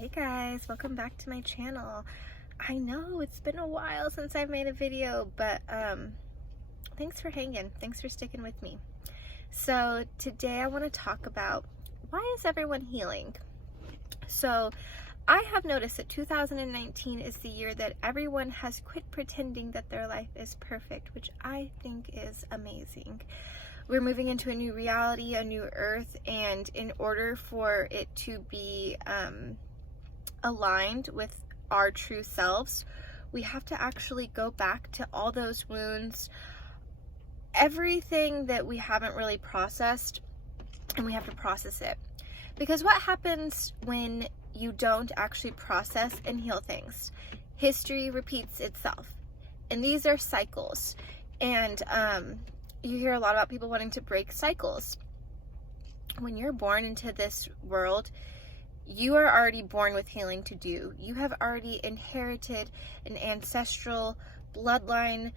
Hey guys, welcome back to my channel. I know it's been a while since I've made a video, but thanks for hanging. Thanks for sticking with me. So today I want to talk about why is everyone healing? So I have noticed that 2019 is the year that everyone has quit pretending that their life is perfect, which I think is amazing. We're moving into a new reality, a new earth, and in order for it to be aligned with our true selves, we have to actually go back to all those wounds, everything that we haven't really processed, and we have to process it. Because what happens when you don't actually process and heal things? History repeats itself, and these are cycles. And you hear a lot about people wanting to break cycles. When you're born into this world, you are already born with healing to do. You have already inherited an ancestral bloodline.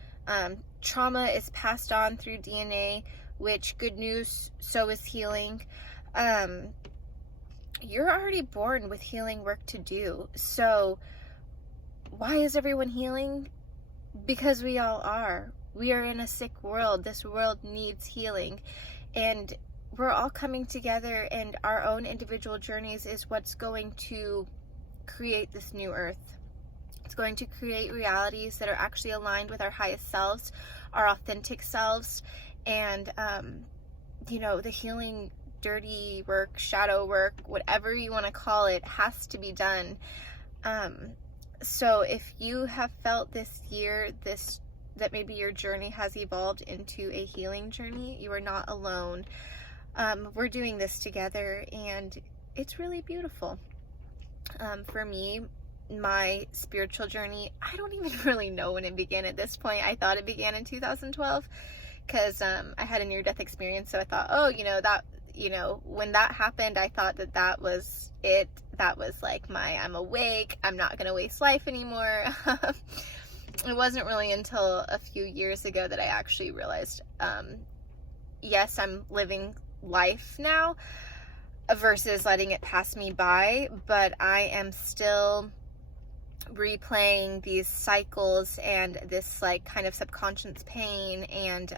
Trauma is passed on through DNA, which, good news, so is healing. You're already born with healing work to do. So why is everyone healing? Because we all are. We are in a sick world. This world needs healing. And we're all coming together, and our own individual journeys is what's going to create this new earth. It's going to create realities that are actually aligned with our highest selves, our authentic selves, and the healing, dirty work, shadow work, whatever you want to call it, has to be done. So if you have felt this year that maybe your journey has evolved into a healing journey, you are not alone. We're doing this together, and it's really beautiful. For me, my spiritual journey, I don't even really know when it began at this point. I thought it began in 2012 because I had a near-death experience, so I thought, when that happened, I thought that was it. That was like I'm awake, I'm not going to waste life anymore. It wasn't really until a few years ago that I actually realized, yes, I'm living life now versus letting it pass me by, but I am still replaying these cycles and this kind of subconscious pain. And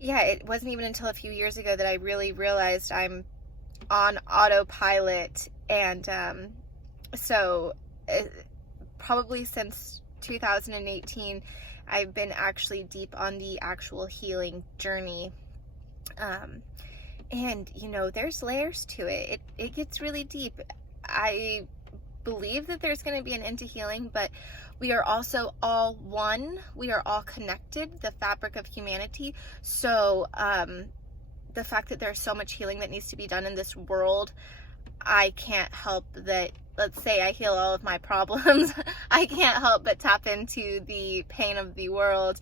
it wasn't even until a few years ago that I really realized I'm on autopilot. And probably since 2018 I've been actually deep on the actual healing journey. And there's layers to it. It gets really deep. I believe that there's going to be an end to healing, but we are also all one. We are all connected, the fabric of humanity. So the fact that there's so much healing that needs to be done in this world, I can't help that. Let's say I heal all of my problems. I can't help but tap into the pain of the world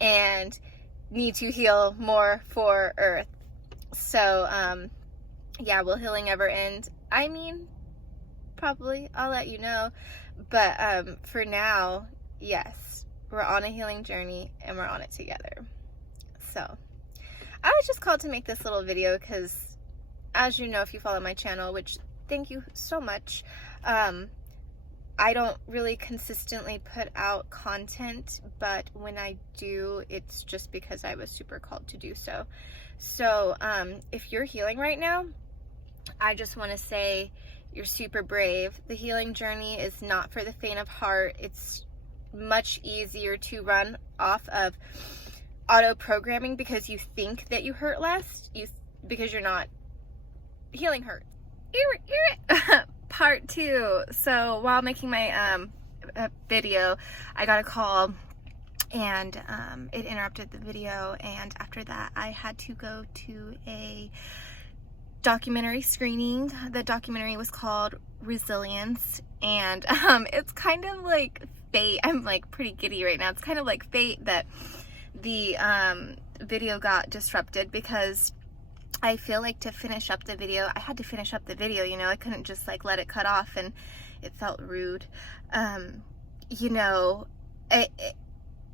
and need to heal more for Earth. So will healing ever end? I mean, probably. I'll let you know. But for now, yes, we're on a healing journey, and we're on it together. So I was just called to make this little video because, as you know, if you follow my channel, which thank you so much, I don't really consistently put out content, but when I do, it's just because I was super called to do so. So if you're healing right now, I just want to say you're super brave. The healing journey is not for the faint of heart. It's much easier to run off of auto programming because you think that you hurt less, because you're not healing hurt. Part 2. So while making my video, I got a call, and it interrupted the video, and after that I had to go to a documentary screening. The documentary was called Resilience, and it's kind of like fate. I'm pretty giddy right now. It's kind of like fate that the video got disrupted, because I feel like to finish up the video, I had to finish up the video, I couldn't just let it cut off, and it felt rude.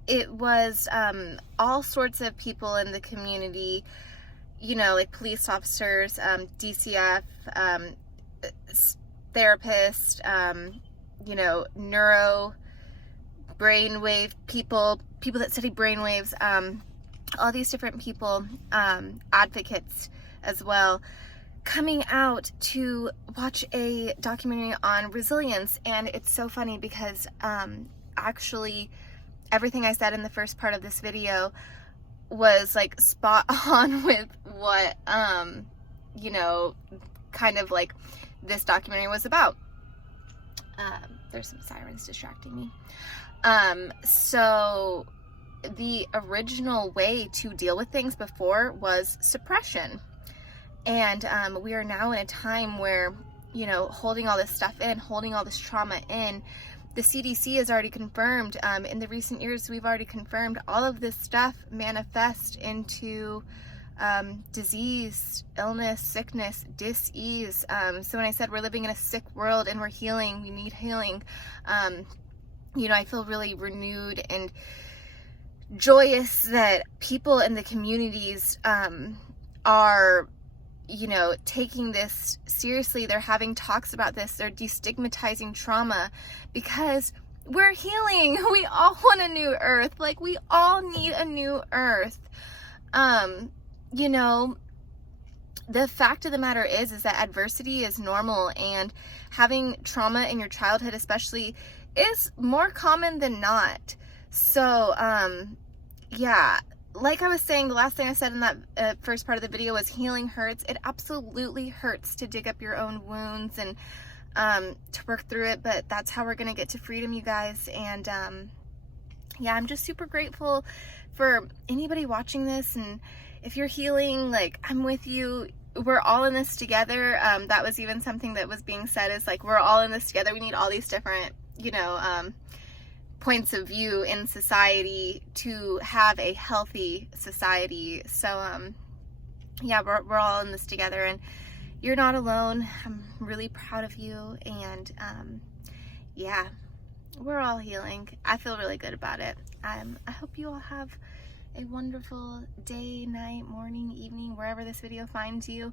It was all sorts of people in the community, police officers, DCF, therapists, you know, neuro, brainwave people that study brainwaves, all these different people, advocates as well, coming out to watch a documentary on resilience. And it's so funny because actually everything I said in the first part of this video was like spot on with what you know, kind of like this documentary was about. There's some sirens distracting me. So the original way to deal with things before was suppression. And we are now in a time where, you know, holding all this stuff in, holding all this trauma in. The CDC has already confirmed, in the recent years, we've already confirmed all of this stuff manifests into disease, illness, sickness, dis-ease. So when I said we're living in a sick world and we're healing, we need healing, you know, I feel really renewed and joyous that people in the communities are, you know, taking this seriously. They're having talks about this. They're destigmatizing trauma because we're healing. We all want a new earth. Like, we all need a new earth. You know, the fact of the matter is that adversity is normal, and having trauma in your childhood especially is more common than not. So, yeah, like I was saying, the last thing I said in that first part of the video was healing hurts. It absolutely hurts to dig up your own wounds and to work through it, but that's how we're going to get to freedom, you guys. And yeah, I'm just super grateful for anybody watching this. And if you're healing, like, I'm with you. We're all in this together. That was even something that was being said, is like, we're all in this together. We need all these different, you know, points of view in society to have a healthy society. So yeah, we're all in this together, and you're not alone. I'm really proud of you. And yeah, we're all healing. I feel really good about it. I hope you all have a wonderful day, night, morning, evening, wherever this video finds you.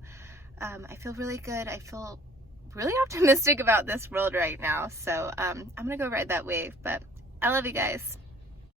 I feel really good. I feel really optimistic about this world right now. So I'm gonna go ride that wave, but I love you guys.